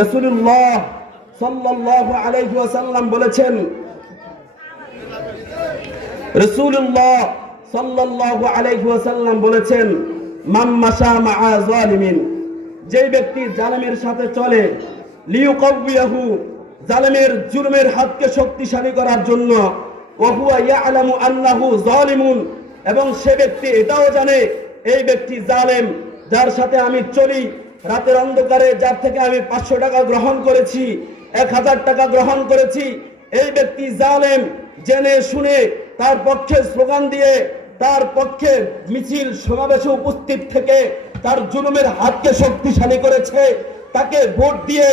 রাসূলুল্লাহ সাল্লাল্লাহু আলাইহি ওয়াসাল্লাম বলেছেন, রাসূলুল্লাহ সাল্লাল্লাহু আলাইহি ওয়াসাল্লাম বলেছেন, মান মাশা মাআ যালিমিন, যে ব্যক্তি জালেমের সাথে চলে, লিয়ুকাউবিয়াহু, জালেমের জুলুমের হাতকে শক্তিশালী করার জন্য, ওয়া হুয়া ইয়ালামু আন্নাহু যালিমুন, এবং সে ব্যক্তি এটাও জানে এই ব্যক্তি জালেম, যার সাথে আমি চলি, রাতের অন্ধকারে যার থেকে আমি 500 টাকা গ্রহণ করেছি, 1000 টাকা গ্রহণ করেছি, এই ব্যক্তি জালেম, জেনে শুনে তার পক্ষে স্লোগান দিয়ে, তার পক্ষে মিছিল সমাবেশে উপস্থিত থেকে তার জুলুমের হাতকে শক্তিশালী করেছে, তাকে ভোট দিয়ে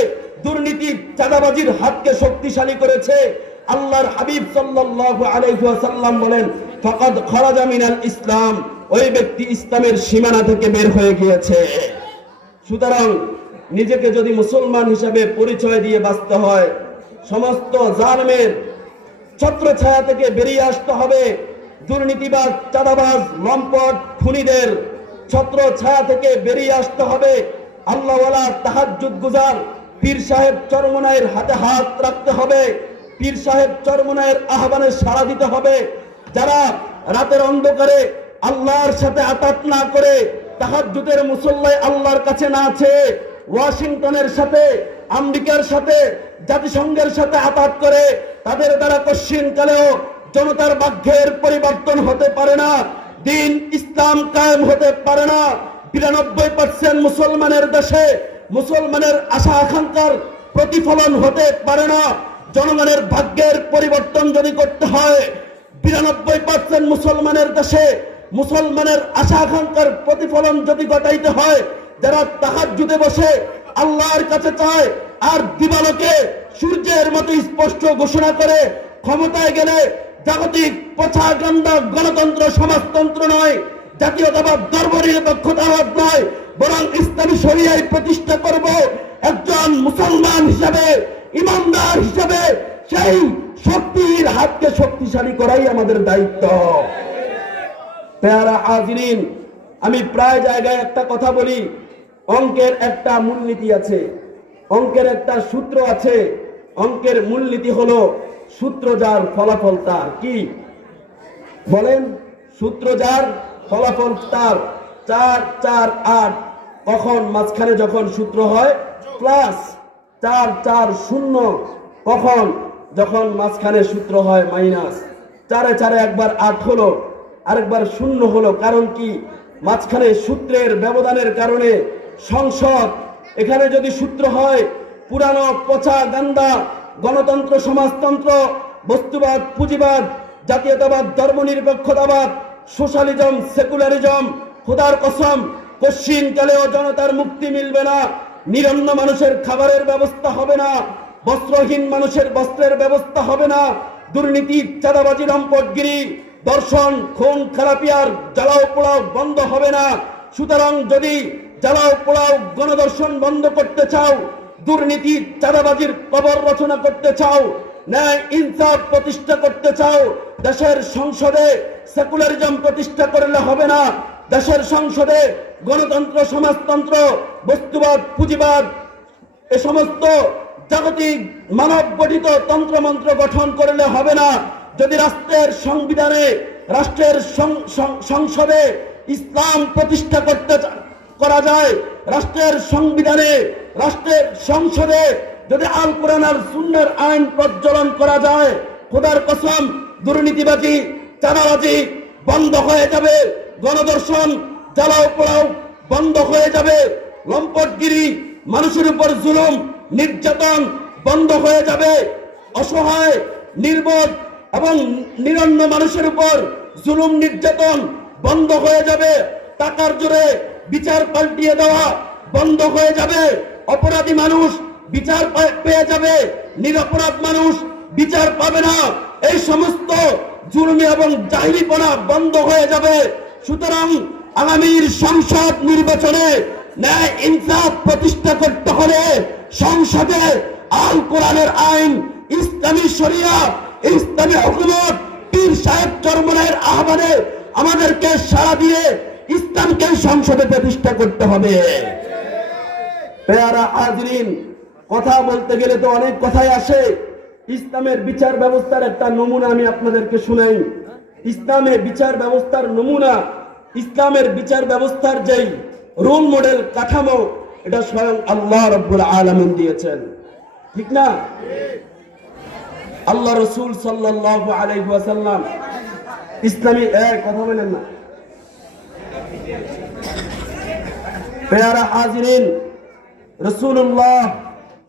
দুর্নীতি চাঁদাবাজির হাতকে শক্তিশালী করেছে। আল্লাহর হাবিব সাল্লাল্লাহু আলাইহি ওয়াসাল্লাম বলেন, ফাকাদ খারাজা মিনাল ইসলাম, ওই ব্যক্তি ইসলামের সীমানা থেকে বের হয়ে গিয়েছে। সুতরাং নিজেকে যদি মুসলমান হিসাবে পরিচয় দিয়ে বাঁচতে হয়, সমস্ত জালেমের ছত্রছায়া থেকে বেরিয়ে আসতে হবে, দুর্নীতিবাজ, চাঁদাবাজ, লম্পট, খুনিদের ছত্রছায়া থেকে বেরিয়ে আসতে হবে। আল্লাহওয়ালা, তাহাজ্জুদ গুজার পীর সাহেব চরমনায়ের হাতে হাত রাখতে হবে, পীর সাহেব চরমনায়ের আহ্বানে সাড়া দিতে হবে। যারা রাতের অন্ধকারে আল্লাহর সাথে আতাত না করে, তাহাজ্জুদের মুসল্লায় আল্লাহর কাছে না আছে, ওয়াশিংটনের সাথে, আমেরিকার সাথে, জাতিসংঘের সাথে আতাত করে, তাদের দ্বারা কশ্চিনকালেও জনতার ভাগ্যের পরিবর্তন হতে পারে না, দিন ইসলাম কায়েম হতে পারে না। 92% মুসলমানের দেশে মুসলমানের আশা আকাঙ্ক্ষার প্রতিফলন হতে পারে না। জনগণের ভাগ্যের পরিবর্তন যদি করতে হয়, 92% মুসলমানের দেশে মুসলমানের আশা আকাঙ্ক্ষার প্রতিফলন যদি ঘটাইতে হয়, যারা তাহাজ্জুদে বসে আল্লাহর কাছে চায় আর দিবালোকে সূর্যের মতো স্পষ্ট ঘোষণা করে ক্ষমতায় গেলে জাগতিক পছাগন্ধা গণতন্ত্র সমাজতন্ত্র নয়, জাতীয়তাবাদ ধর্মনিরপেক্ষতাবাদ নয়, বরং ইসলামী শরিয়ায় প্রতিষ্ঠা করব, একজন মুসলমান হিসাবে, ইমানদার হিসাবে সেই শক্তির হাতকে শক্তিশালী করাই আমাদের দায়িত্ব। প্যারা হাজিরিন, আমি প্রায় জায়গায় একটা কথা বলি, অঙ্কের একটা মূলনীতি আছে, অঙ্কের একটা সূত্র আছে। অঙ্কের মূলনীতি হলো, সূত্র যার ফলাফল তার। কি বলেন? সূত্র যার ফলাফল তার। 4 4 8, কখন মাঝখানে যখন সূত্র হয় প্লাস, 4 4 0 কখন যখন মাঝখানে সূত্র হয় মাইনাস। 4 4 একবার 8 হলো, আরেকবার 0 হলো। কারণ কি? মাঝখানে সূত্রের ব্যবধানের কারণে সংসদ, এখানে যদি সূত্র হয় পুরানো পচা গান্দা গণতন্ত্র সমাজতন্ত্র, বস্তুবাদ, পুঁজিবাদ, জাতীয়তাবাদ, ধর্মনিরপেক্ষতাবাদ, সোশ্যালিজম, সেকুলারিজম, খোদার কসম কশ্চিনকালেও জনতার মুক্তি মিলবে না। নিরন্ন মানুষের খাবারের ব্যবস্থা হবে না, বস্ত্রহীন মানুষের বস্ত্রের ব্যবস্থা হবে না, দুর্নীতি, চাঁদাবাজি, লম্পটগিরি, দর্শন, খুন খারাপিয়ার জ্বালাও পোড়াও বন্ধ হবে না। সুতরাং যদি জ্বালাও পোড়াও গণদর্শন বন্ধ করতে চাও, দুর্নীতি চাঁদাবাজির কবর রচনা করতে চাও, ন্যায় ইনসাফ প্রতিষ্ঠা করতে চাও, দেশের সংসদে সেকুলারিজম প্রতিষ্ঠা করলে হবে না। দেশের সংসদে গণতন্ত্র সমাজতন্ত্র বস্তুবাদ পুঁজিবাদ এ সমস্ত জাগতিক মানব গঠিত তন্ত্রমন্ত্র গঠন করলে হবে না। যদি রাষ্ট্রের সংবিধানে রাষ্ট্রের সংসদে ইসলাম প্রতিষ্ঠা করা যায়, রাষ্ট্রের সংবিধানে রাষ্ট্রের সংসদে যদি আল কোরআন আর সুন্নাহর আইন প্রজ্বলন করা যায়, খোদার কসম দুর্নীতিবাজি চাঁদাবাজি বন্ধ হয়ে যাবে, গণদর্শন জ্বালাও পোড়াও বন্ধ হয়ে যাবে, লম্পটগিরি মানুষের উপর জুলুম নির্যাতন বন্ধ হয়ে যাবে, অসহায় নির্বোধ এবং নিরন্ন মানুষের উপর জুলুম নির্যাতন বন্ধ হয়ে যাবে, টাকার জোরে বিচার পাল্টিয়ে দেওয়া বন্ধ হয়ে যাবে, অপরাধী মানুষ বিচার পেয়ে যাবে, নিরপরাধ মানুষ বিচার পাবে না, এই সমস্ত জুলুম এবং জাহিলিপনা বন্ধ হয়ে যাবে। সুতরাং আগামীর সংসদ নির্বাচনে ন্যায় ইনসাফ প্রতিষ্ঠা করতে হলে সংসদে আল কোরআনের আইন, ইসলামী শরিয়া, ইসলামী হুকুমত, পীর সাহেব চরমনায়ের আহ্বানে আমাদেরকে সাড়া দিয়ে ইসলামকে সংসদে প্রতিষ্ঠা করতে হবে। প্যারা হাজরিন, কথা বলতে গেলে তো অনেক কথাই আসে। ইসলামের বিচার ব্যবস্থার একটা নমুনা আমি আপনাদেরকে শুনাই। ইসলামের বিচার ব্যবস্থার নমুনা, ইসলামের বিচার ব্যবস্থার যেই রোল মডেল কাঠামো, এটা স্বয়ং আল্লাহ রাব্বুল আলামিন দিয়েছেন, ঠিক না? আল্লাহ রাসূল সাল্লাল্লাহু আলাইহি ওয়াসাল্লাম ইসলামী কথা বলেন না। প্যারা হাজিরিন, রাসূলুল্লাহ